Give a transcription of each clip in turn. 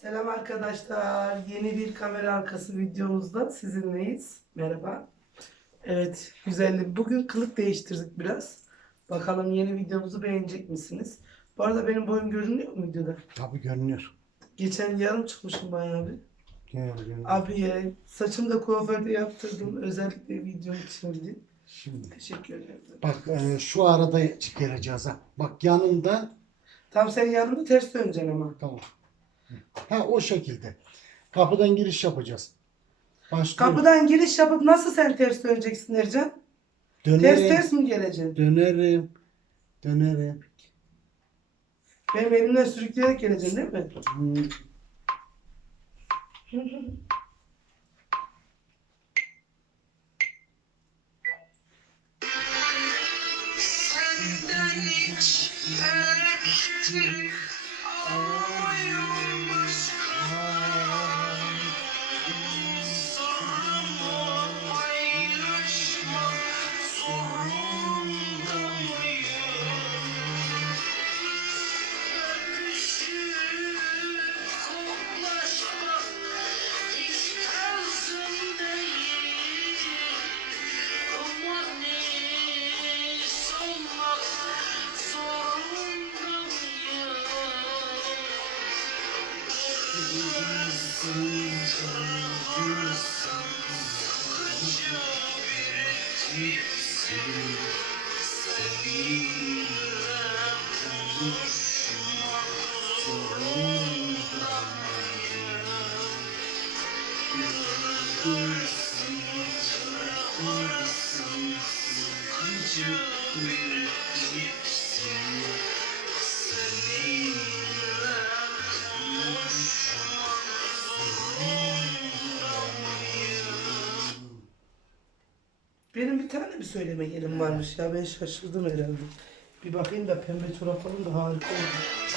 Selam arkadaşlar. Yeni bir kamera arkası videomuzda sizinleyiz. Merhaba. Evet, güzellik. Bugün kılık değiştirdik biraz. Bakalım yeni videomuzu beğenecek misiniz? Bu arada benim boyum görünüyor mu videoda? Tabii görünüyor. Geçen yarım çıkmışım bayağı bir. Görünüyor, görünüyor. Abi ya, saçımı da kuaförde yaptırdım. Özellikle video için. Şimdi Teşekkür ederim. bak e, şu arada çıkaracağız ha. Bak yanında Tam sen yanımda ters döneceksin ama. tamam. Ha o şekilde. Kapıdan giriş yapacağız. Başlıyoruz. Kapıdan giriş yapıp nasıl sen ters döneceksin Ercan? dönerim. Ters ters mi geleceksin? Dönerim. Dönerim. Benim elimden sürükleyerek geleceksin değil mi? Hmm, Senden hiç elektrik tane mi söyleme yerim varmış ya ben şaşırdım herhalde. Bir bakayım da pembe çoraplarım da harika oldu.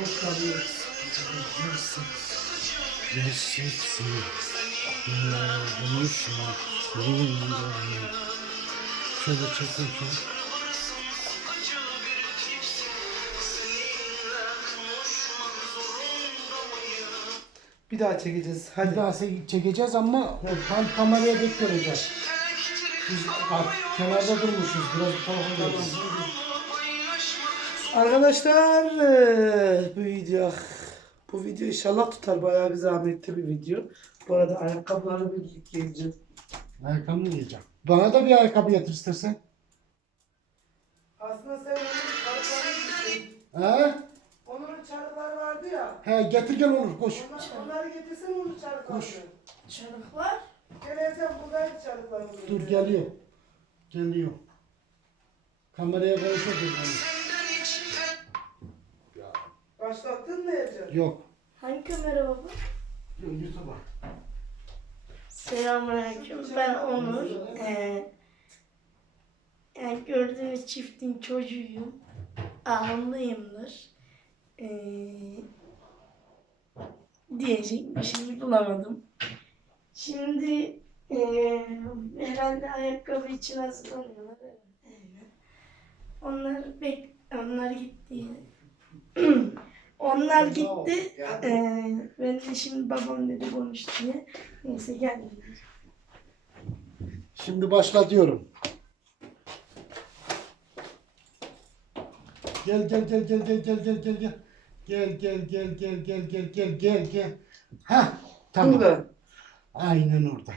Boş kalıyor. Yaşasın. Bulmuş mu? Bulmuş. Bir daha çekeceğiz. Hadi. Bir daha çekeceğiz ama tam kameraya dik göreceğiz. Biz kenarda durmuşuz biraz korkuyoruz. Arkadaşlar e, bu video bu video inşallah tutar bayağı bir zahmetli bir video. Bu arada ayakkabıları birlik giyeceğim. Ayakkabı mı giyeceğim? Bana da bir ayakkabı getir istersen. Aslında sen onun çarıklarını giysin. He? Onun çarıkları vardı ya. He getir gel olur koş. Onlar, onları getirsen onun çarıklarını. Koş. Çarıklar. Gel sen buradaydı çarıklarını. Dur geliyor. Geliyor. Kameraya konuşalım. Başlattın mı Ercan? Yok. Hangi kamera baba? YouTube'a. Selamünaleyküm. Ben Onur. Ee, yani gördüğünüz çiftin çocuğuyum. Ahımlıyımdır. Ee, diyecek bir şey bulamadım. Şimdi ee, herhalde ayakkabı için hazırlanıyorlar. Onlar bek onlar gitti. onlar gitti. Ee, ben de şimdi babam dedi konuş diye. Neyse geldim. Şimdi başla diyorum. Gel gel gel gel gel gel gel gel gel. Gel gel gel gel gel gel gel gel gel. Ha tamam. Burada. Aynen orada.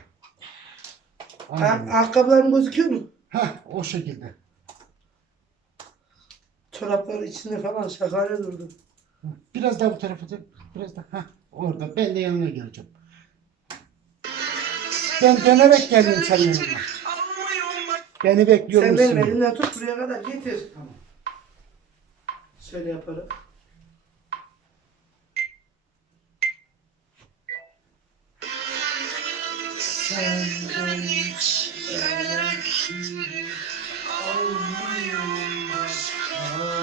Ay- Aynen. Ayakkabıların gözüküyor mu? Ha o şekilde. Çorapları içinde falan şakayla durdu. Biraz daha bu tarafa. Biraz daha. Ha orada. Ben de yanına geleceğim. Ben dönerek geldim senin yanına. Beni bekliyor Sen musun? benim elimden tut buraya kadar getir. Tamam. Şöyle yaparım. Senden elektrik almıyorum başka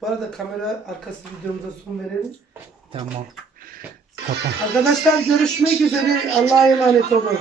Bu arada kamera arkası videomuza son verelim. Tamam. Kapan. Arkadaşlar görüşmek üzere. Allah'a emanet olun.